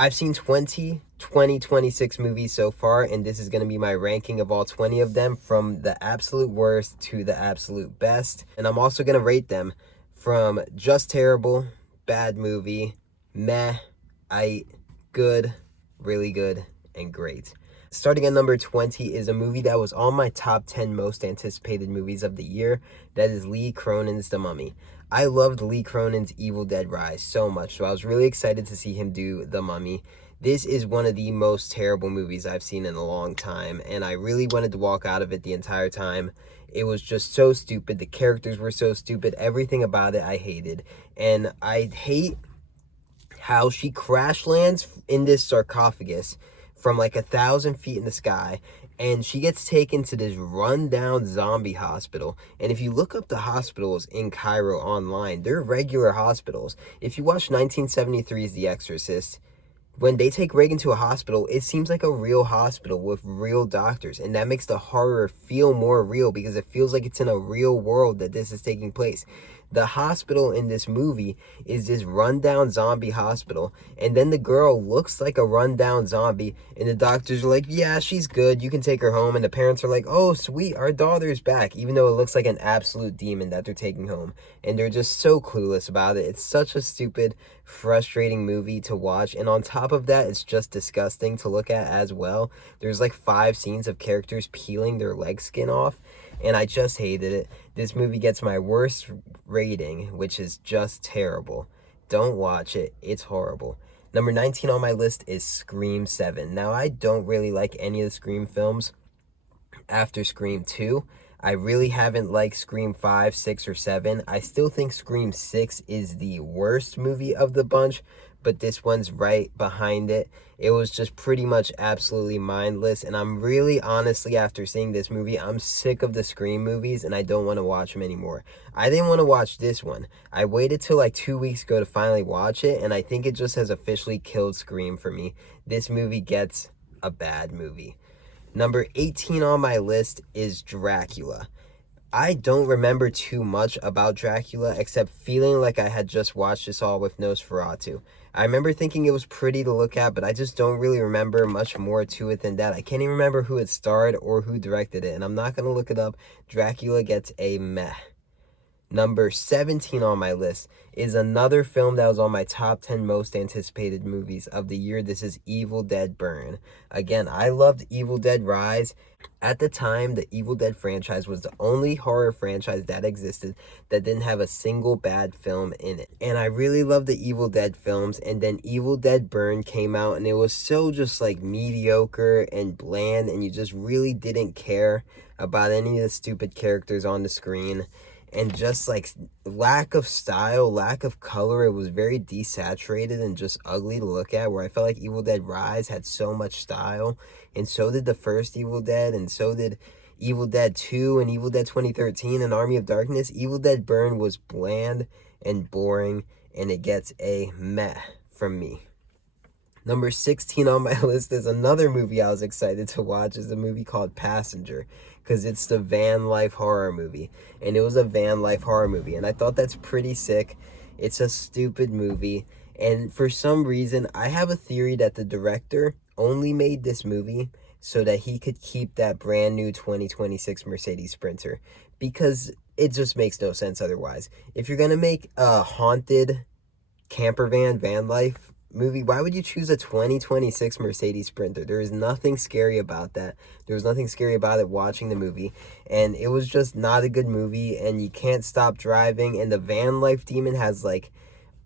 I've seen 26 movies so far, and this is going to be my ranking of all 20 of them from the absolute worst to the absolute best. And I'm also going to rate them from just terrible, bad movie, meh, I, good, really good, and great. Starting at number 20 is a movie that was on my top 10 most anticipated movies of the year. That is Lee Cronin's The Mummy. I loved Lee Cronin's Evil Dead Rise so much, so I was really excited to see him do The Mummy. This is one of the most terrible movies I've seen in a long time, and I really wanted to walk out of it the entire time. It was just so stupid. The characters were so stupid. Everything about it I hated. And I hate how she crash lands in this sarcophagus from like 1,000 feet in the sky, and she gets taken to this rundown zombie hospital. And if you look up the hospitals in Cairo online, they're regular hospitals. If you watch 1973's The Exorcist, when they take Reagan to a hospital, it seems like a real hospital with real doctors, and that makes the horror feel more real because it feels like it's in a real world that this is taking place. The hospital in this movie is this rundown zombie hospital, and then the girl looks like a rundown zombie, and the doctors are like, yeah, she's good, you can take her home, and the parents are like, oh, sweet, our daughter's back, even though it looks like an absolute demon that they're taking home, and they're just so clueless about it. It's such a stupid, frustrating movie to watch, and on top of that, it's just disgusting to look at as well. There's like 5 scenes of characters peeling their leg skin off, and I just hated it. This movie gets my worst rating, which is just terrible. Don't watch it. It's horrible. Number 19 on my list is Scream 7. Now, I don't really like any of the Scream films after Scream 2. I really haven't liked Scream 5, 6, or 7. I still think Scream 6 is the worst movie of the bunch, but this one's right behind it. It was just pretty much absolutely mindless, and I'm really, honestly, after seeing this movie, I'm sick of the Scream movies, and I don't want to watch them anymore. I didn't want to watch this one. I waited till like 2 weeks ago to finally watch it, and I think it just has officially killed Scream for me. This movie gets a bad movie. Number 18 on my list is Dracula. I don't remember too much about Dracula except feeling like I had just watched this all with Nosferatu. I remember thinking it was pretty to look at, but I just don't really remember much more to it than that. I can't even remember who it starred or who directed it, and I'm not going to look it up. Dracula gets a meh. Number 17 on my list is another film that was on my top 10 most anticipated movies of the year. This is Evil Dead Burn. Again, I loved Evil Dead Rise. At the time, the Evil Dead franchise was the only horror franchise that existed that didn't have a single bad film in it. And I really loved the Evil Dead films, and then Evil Dead Burn came out, and it was so just like mediocre and bland, and you just really didn't care about any of the stupid characters on the screen. And just like lack of style, lack of color. It was very desaturated and just ugly to look at, where I felt like Evil Dead Rise had so much style, and so did the first Evil Dead, and so did Evil Dead 2 and Evil Dead 2013 and Army of Darkness. Evil Dead Burn was bland and boring, and it gets a meh from me. Number 16 on my list is another movie I was excited to watch. Is a movie called Passenger, because it's the van life horror movie, and it was a van life horror movie, and I thought that's pretty sick. It's a stupid movie, and for some reason, I have a theory that the director only made this movie so that he could keep that brand new 2026 Mercedes Sprinter, because it just makes no sense otherwise. If you're gonna make a haunted camper van life movie, why would you choose a 2026 Mercedes Sprinter? There is nothing scary about that. There was nothing scary about it watching the movie, and it was just not a good movie, and you can't stop driving, and the van life demon has like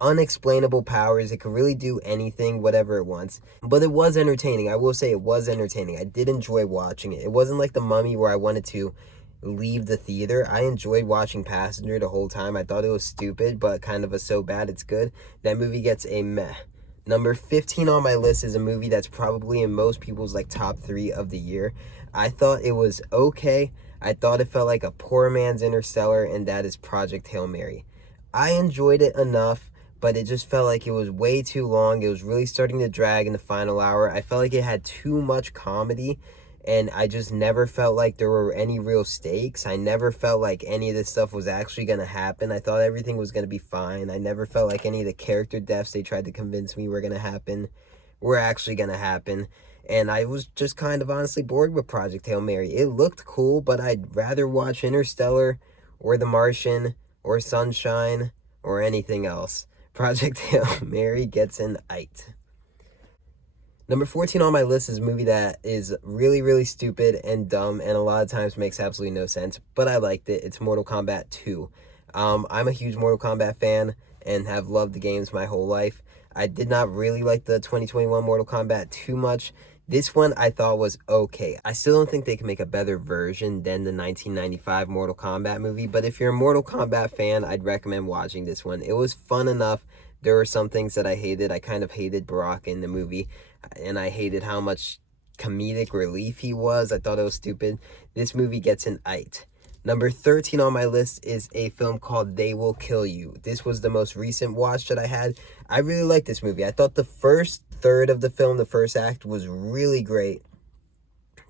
unexplainable powers. It could really do anything, whatever it wants. But it was entertaining. I will say it was entertaining. I did enjoy watching it. It wasn't like The Mummy where I wanted to leave the theater. I enjoyed watching Passenger the whole time. I thought it was stupid, but kind of a so bad it's good. That movie gets a meh. Number 15 on my list is a movie that's probably in most people's like top 3 of the year. I thought it was okay. I thought it felt like a poor man's Interstellar, and that is Project Hail Mary. I enjoyed it enough, but it just felt like it was way too long. It was really starting to drag in the final hour. I felt like it had too much comedy, and I just never felt like there were any real stakes. I never felt like any of this stuff was actually going to happen. I thought everything was going to be fine. I never felt like any of the character deaths they tried to convince me were going to happen were actually going to happen. And I was just kind of honestly bored with Project Hail Mary. It looked cool, but I'd rather watch Interstellar or The Martian or Sunshine or anything else. Project Hail Mary gets an 8. Number 14 on my list is a movie that is really, really stupid and dumb and a lot of times makes absolutely no sense, but I liked it. It's Mortal Kombat 2. I'm a huge Mortal Kombat fan and have loved the games my whole life. I did not really like the 2021 Mortal Kombat too much. This one I thought was okay. I still don't think they can make a better version than the 1995 Mortal Kombat movie, but if you're a Mortal Kombat fan, I'd recommend watching this one. It was fun enough. There were some things that I hated. I kind of hated Brock in the movie, and I hated how much comedic relief he was. I thought it was stupid. This movie gets an 8. Number 13 on my list is a film called They Will Kill You. This was the most recent watch that I had. I really liked this movie. I thought the first third of the film, the first act, was really great.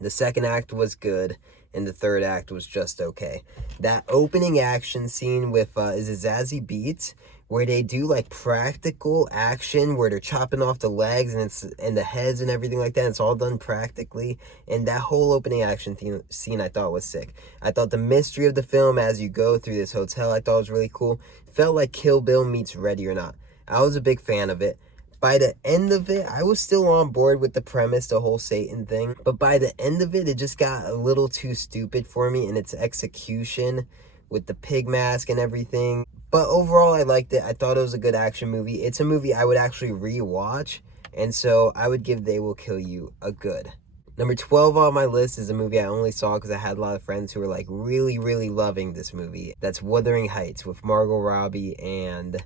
The second act was good, and the third act was just okay. That opening action scene with, is it Zazie Beetz? Where they do like practical action where they're chopping off the legs and the heads and everything like that. It's all done practically. And that whole opening action scene I thought was sick. I thought the mystery of the film as you go through this hotel I thought was really cool. Felt like Kill Bill meets Ready or Not. I was a big fan of it. By the end of it, I was still on board with the premise, the whole Satan thing. But by the end of it, it just got a little too stupid for me in its execution with the pig mask and everything. But overall, I liked it. I thought it was a good action movie. It's a movie I would actually rewatch, and so I would give They Will Kill You a good. Number 12 on my list is a movie I only saw because I had a lot of friends who were like really, really loving this movie. That's Wuthering Heights with Margot Robbie, and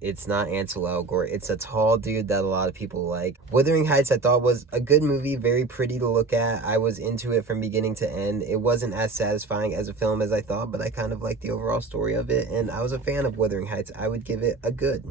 it's not Ansel Elgort. It's a tall dude that a lot of people like. Wuthering Heights I thought was a good movie, very pretty to look at. I was into it from beginning to end. It wasn't as satisfying as a film as I thought, but I kind of liked the overall story of it, and I was a fan of Wuthering Heights. I would give it a good.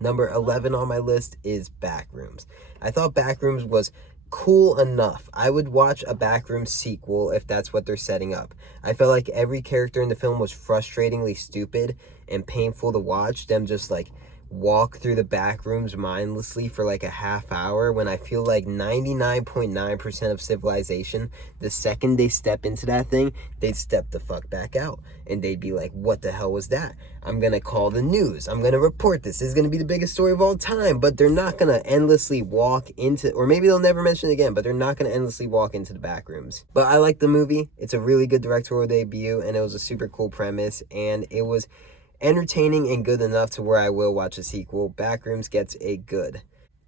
Number 11 on my list is Backrooms. I thought Backrooms was cool enough. I would watch a Backrooms sequel if that's what they're setting up. I felt like every character in the film was frustratingly stupid and painful to watch. Them just like walk through the back rooms mindlessly for like a half hour when I feel like 99.9% of civilization, the second they step into that thing, they'd step the fuck back out. And they'd be like, what the hell was that? I'm going to call the news. I'm going to report this. This is going to be the biggest story of all time. But they're not going to endlessly walk into, or maybe they'll never mention it again, but they're not going to endlessly walk into the back rooms. But I like the movie. It's a really good directorial debut, and it was a super cool premise, and it was entertaining and good enough to where I will watch a sequel. Backrooms gets a good.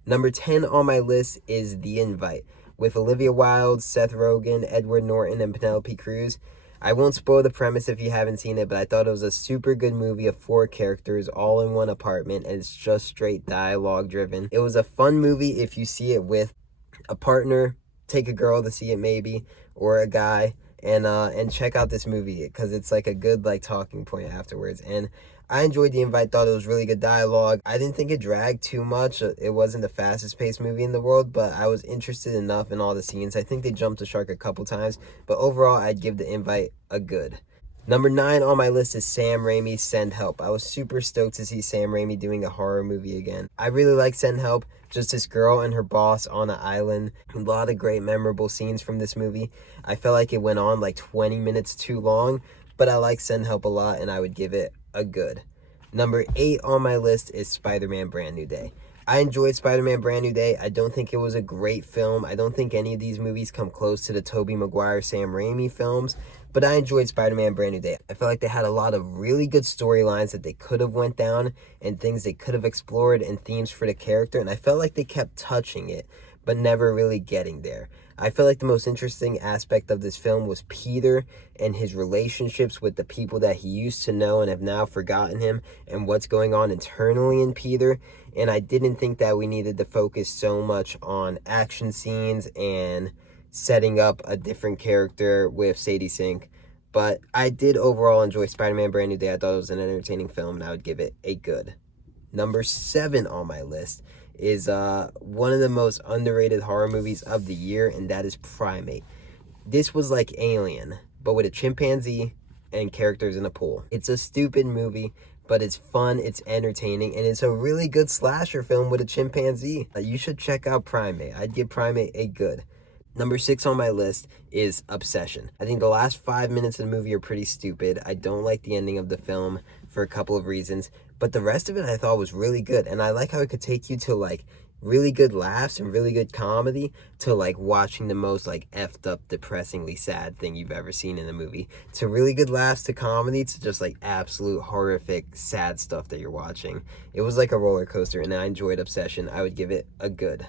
Number 10 on my list is The Invite, with Olivia Wilde, Seth Rogen, Edward Norton, and Penelope Cruz. I won't spoil the premise if you haven't seen it, but I thought it was a super good movie of 4 characters all in one apartment, and it's just straight dialogue driven. It was a fun movie if you see it with a partner. Take a girl to see it maybe, or a guy, and check out this movie because it's like a good like talking point afterwards. And I enjoyed The Invite, thought it was really good dialogue. I didn't think it dragged too much. It wasn't the fastest paced movie in the world, but I was interested enough in all the scenes. I think they jumped the shark a couple times, but overall I'd give The Invite a good. Number 9 on my list is Sam Raimi's Send Help. I was super stoked to see Sam Raimi doing a horror movie again. I really like Send Help. Just this girl and her boss on an island. A lot of great memorable scenes from this movie. I felt like it went on like 20 minutes too long, but I like Send Help a lot and I would give it a good. Number 8 on my list is Spider-Man Brand New Day. I enjoyed Spider-Man Brand New Day. I don't think it was a great film. I don't think any of these movies come close to the Tobey Maguire, Sam Raimi films, but I enjoyed Spider-Man Brand New Day. I felt like they had a lot of really good storylines that they could have went down and things they could have explored and themes for the character, and I felt like they kept touching it, but never really getting there. I feel like the most interesting aspect of this film was Peter and his relationships with the people that he used to know and have now forgotten him, and what's going on internally in Peter. And I didn't think that we needed to focus so much on action scenes and setting up a different character with Sadie Sink. But I did overall enjoy Spider-Man Brand New Day. I thought it was an entertaining film, and I would give it a good. Number 7 on my list is one of the most underrated horror movies of the year, and that is Primate. This was like Alien, but with a chimpanzee and characters in a pool. It's a stupid movie, but it's fun, it's entertaining, and it's a really good slasher film with a chimpanzee. You should check out Primate. I'd give Primate a good. Number 6 on my list is Obsession. I think the last 5 minutes of the movie are pretty stupid. I don't like the ending of the film for a couple of reasons, but the rest of it I thought was really good, and I like how it could take you to like really good laughs and really good comedy to like watching the most like effed up, depressingly sad thing you've ever seen in a movie, to really good laughs to comedy to just like absolute horrific sad stuff that you're watching. It was like a roller coaster, and I enjoyed Obsession. I would give it a good.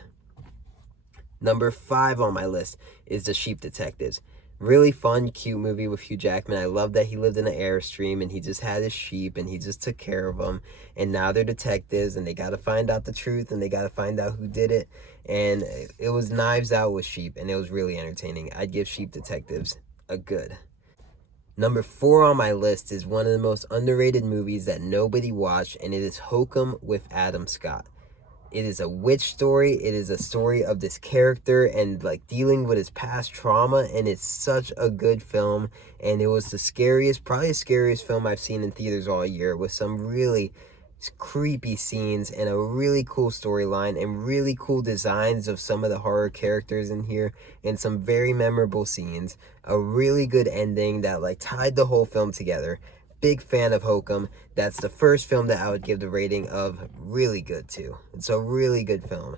Number 5 on my list is The Sheep Detectives. Really fun, cute movie with Hugh Jackman. I love that he lived in an Airstream and he just had his sheep and he just took care of them. And now they're detectives and they got to find out the truth and they got to find out who did it. And it was Knives Out with sheep and it was really entertaining. I'd give Sheep Detectives a good. Number 4 on my list is one of the most underrated movies that nobody watched, and it is Hokum with Adam Scott. It is a witch story. It is a story of this character and like dealing with his past trauma, and it's such a good film. And it was the scariest, probably the scariest film I've seen in theaters all year, with some really creepy scenes and a really cool storyline and really cool designs of some of the horror characters in here, and some very memorable scenes. A really good ending that like tied the whole film together. Big fan of Hokum. That's the first film that I would give the rating of really good to. It's a really good film.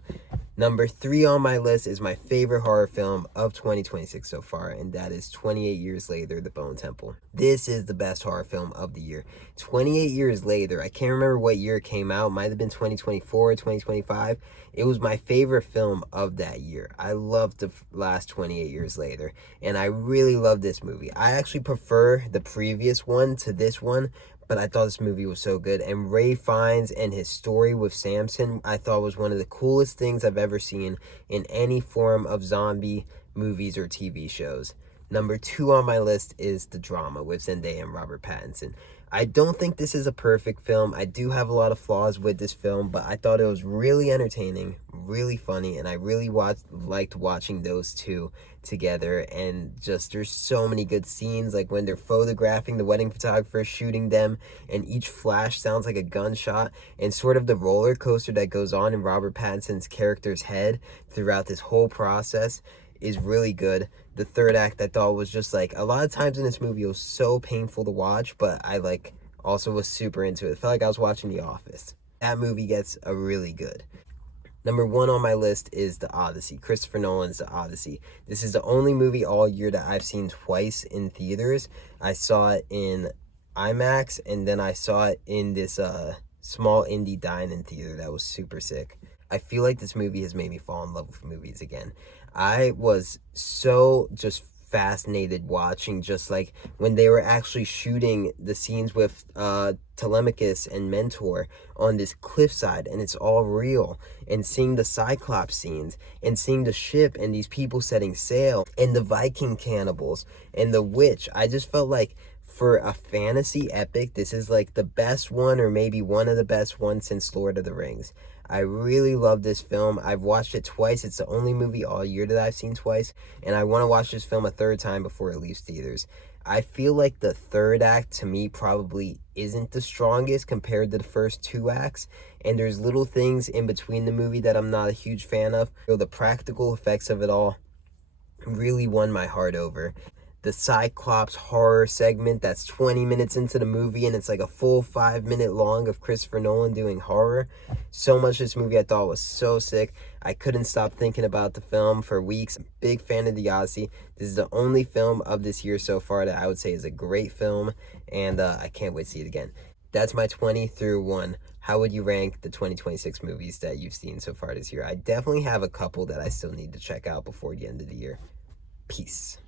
Number 3 on my list is my favorite horror film of 2026 so far, and that is 28 Years Later, The Bone Temple. This is the best horror film of the year. 28 Years Later, I can't remember what year it came out. It might have been 2024 or 2025. It was my favorite film of that year. I loved the last 28 Years Later, and I really love this movie. I actually prefer the previous one to this one, but I thought this movie was so good. And Ray Fiennes and his story with Samson, I thought was one of the coolest things I've ever seen in any form of zombie movies or TV shows. Number 2 on my list is The Drama with Zendaya and Robert Pattinson. I don't think this is a perfect film. I do have a lot of flaws with this film, but I thought it was really entertaining, really funny, and I really liked watching those two together. And just there's so many good scenes, like when they're photographing the wedding photographer shooting them, and each flash sounds like a gunshot, and sort of the roller coaster that goes on in Robert Pattinson's character's head throughout this whole process is really good. The third act I thought was just like, a lot of times in this movie it was so painful to watch, but I like also was super into it. It felt like I was watching The Office. That movie gets a really good. Number 1 on my list is The Odyssey, Christopher Nolan's The Odyssey. This is the only movie all year that I've seen twice in theaters. I saw it in IMAX, and then I saw it in this small indie dine-in theater that was super sick. I feel like this movie has made me fall in love with movies again. I was so just fascinated watching just like when they were actually shooting the scenes with Telemachus and Mentor on this cliffside, and it's all real, and seeing the Cyclops scenes and seeing the ship and these people setting sail and the Viking cannibals and the witch. I just felt like for a fantasy epic, this is like the best one, or maybe one of the best ones since Lord of the Rings. I really love this film. I've watched it twice. It's the only movie all year that I've seen twice, and I want to watch this film a third time before it leaves theaters. I feel like the third act to me probably isn't the strongest compared to the first 2 acts, and there's little things in between the movie that I'm not a huge fan of. So the practical effects of it all really won my heart over. The Cyclops horror segment that's 20 minutes into the movie, and it's like a full 5-minute long of Christopher Nolan doing horror. So much of this movie I thought was so sick. I couldn't stop thinking about the film for weeks. Big fan of The Odyssey. This is the only film of this year so far that I would say is a great film, and I can't wait to see it again. That's my 20 through 1. How would you rank the 2026 movies that you've seen so far this year? I definitely have a couple that I still need to check out before the end of the year. Peace.